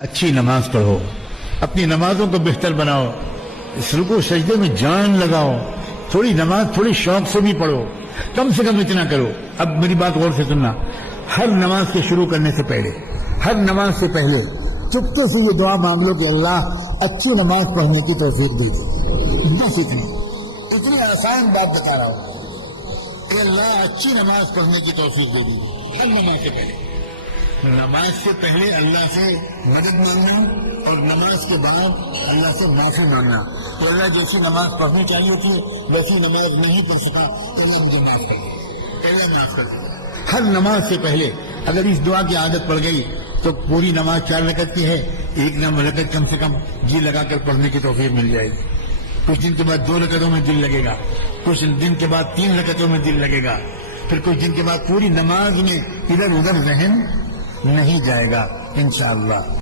अच्छी नमाज पढ़ो, अपनी नमाजों को बेहतर बनाओ, इस रुकू सजदे में जान लगाओ, थोड़ी नमाज थोड़ी शौक से भी पढ़ो, कम से कम इतना करो। अब मेरी बात गौर से सुनना, हर नमाज के शुरू करने से पहले, हर नमाज से पहले चुपके से ये दुआ मांग लो कि अल्लाह अच्छी नमाज पढ़ने की तौफीक दीजिए। बस इतनी आसान बात बता रहा हूं कि अल्लाह अच्छी नमाज पढ़ने की तौफीक दे दीजिए हर नमाज से पहले। नमाज से पहले अल्लाह से मदद मांगना और नमाज के बाद अल्लाह से माफी मांगना कि अल्लाह जैसी नमाज पढ़नी चाहिए थी वैसी नमाज नहीं पढ़ सका तो अल्लाह मुझे माफ कर दे, अल्लाह माफ कर दे। हर नमाज से पहले अगर इस दुआ की आदत पड़ गई तो पूरी नमाज 4 रकत की है, एक रकत कम से कम जी लगाकर पढ़ने की तौफीक मिल जाएगी। कुछ दिन के बाद 2 रकतों में दिल लगेगा, कुछ दिन के बाद 3 रकतों में दिल लगेगा, फिर कुछ दिन के बाद पूरी नमाज में इधर उधर जहन नहीं जाएगा इंशाअल्लाह।